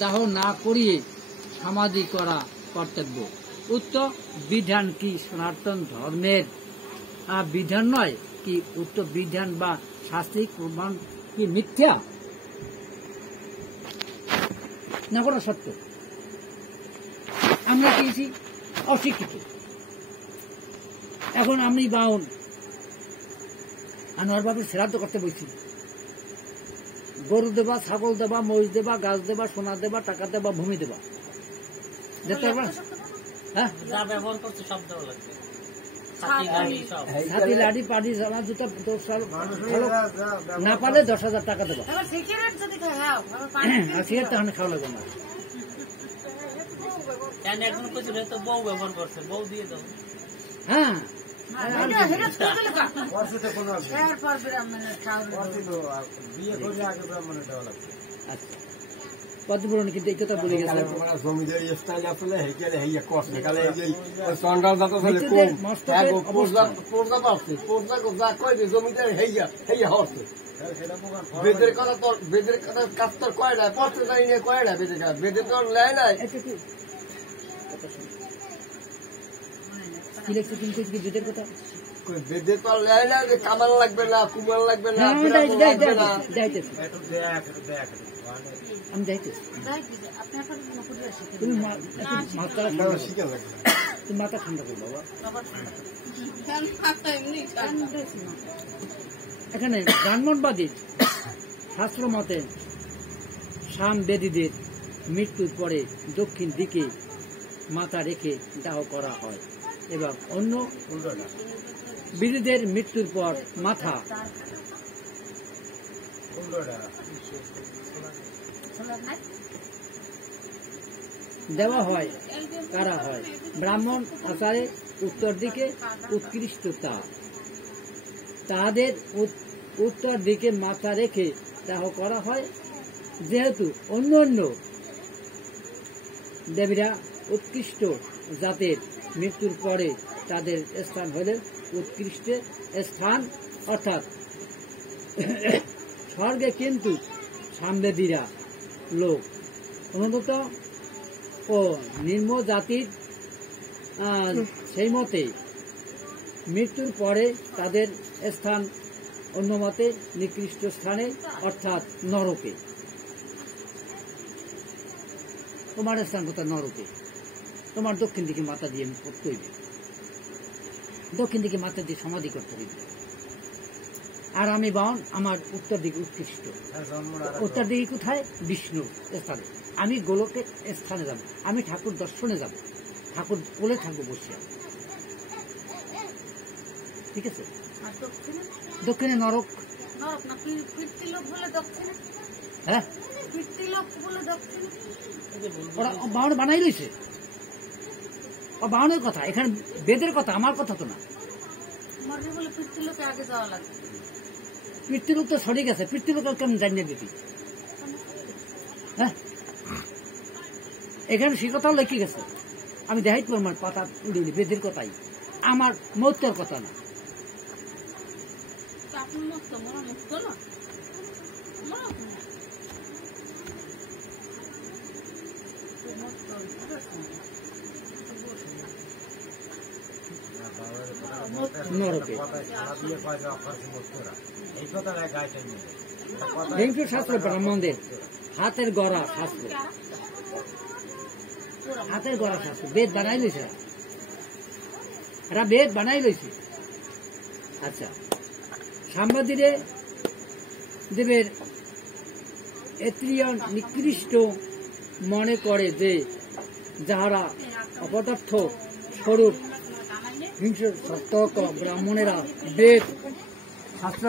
দাহ না করিয়ে সমাধি করা কর্তব্য। উক্ত বিধান কি সনাতন ধর্মের বিধান নয় কি? উক্ত বিধান বা শাস্ত্রিক প্রমাণ কি মিথ্যা না কোনো সত্য? আমরা কি অশিক্ষিত। এখন আমি বাউন আনোয়ার বাবুর শ্রাদ্ধ করতে বলছি, গরু দেবা, ছাগল দেবা, মহিষ দেবা, গাছ দেবা, সোনা দেবা, টাকা দেবা, ভূমি দেবা, দেখতে পারবা? হ্যাঁ, হাতি লাঠি পাড়ি জামা জুতা না পারলে 10,000 টাকা দেবা। সিগারেট তখন খাওয়া লাগবে না। হ্যাঁ, ক্ষতিপূরণ কিন্তু এই কথা বলে গেছে। বেদের কথা তো বেদের কথা কাজ তোর কয় না, পড়তে জানি না কয় না, বেদের কাজ বেদের তো লেয় নাই। কি লিখছে কিন্তু বেদের কথা? বেদের তো লেয় না যে কামাল লাগবে না, কুমাল লাগবে না, আমি যাইতেছি। তুমি মাথা ঠান্ডা করো বাবা। এখানে ব্রাহ্মণবাদী শাস্ত্র মতে সামবেদীদের মৃত্যুর পরে দক্ষিণ দিকে মাথা রেখে দাহ করা হয় এবং অন্য বিধিদের মৃত্যুর পর মাথা দেওয়া হয় কারা হয়। ব্রাহ্মণ আচারে উত্তর দিকে উৎকৃষ্টতা, তাদের উত্তর দিকে মাথা রেখে দাহ করা হয়। যেহেতু অন্য অন্য দেবীরা উৎকৃষ্ট জাতের, মৃত্যুর পরে তাদের স্থান হলে উৎকৃষ্ট স্থান অর্থাৎ স্বর্গে। কিন্তু সামবেদীরা লোক অনুগত ও নিম্ন জাতির, সেই মতে মৃত্যুর পরে তাদের স্থান অন্য মতে নিকৃষ্ট স্থানে অর্থাৎ নরকে। তোমার স্থান কোথায়? নরকে। তোমার দক্ষিণ দিকে মাথা দিয়ে করতে হইবে, দক্ষিণ দিকে মাথা দিয়ে সমাধি করতে হইবে। আর আমি বাউন, আমার উত্তর দিকে উৎকৃষ্ট। উত্তর দিকে কোথায়? বিষ্ণু স্থানে। আমি গোলকের স্থানে যাব, আমি ঠাকুর দর্শনে যাব, ঠাকুর কোলে থাকবো বসিয়া। ঠিক আছে? দক্ষিণে নরক। হ্যাঁ, ওরা বাউন বানাই রয়েছে। বাউনের কথা, এখানে বেদের কথা, আমার কথা তো না। পিতৃলোক তো সঠিক আছে, পিতৃলোক কেমন জানিয়ে দিতি? হ্যাঁ, এখানে সে কথাও লেখি গেছে। আমি দেখাইতে পারবো আমার পাতা উড়ে উড়ে বেদের কথাই, আমার মৌতের কথা না। নরকে শাস্ত্র ব্রাহ্মণদের হাতের গড়া শাস্ত্র, হাতের গড়া শাস্ত্র বেদ বানাই লইছে, এরা বেদ বানাই লইছে। আচ্ছা, সাংবাদিরে দেবের এত্রীয় নিকৃষ্ট মনে করে যে যাহারা অপদার্থ স্বরূপ হিংস্র ব্রাহ্মণেরা বেদ শাস্ত্র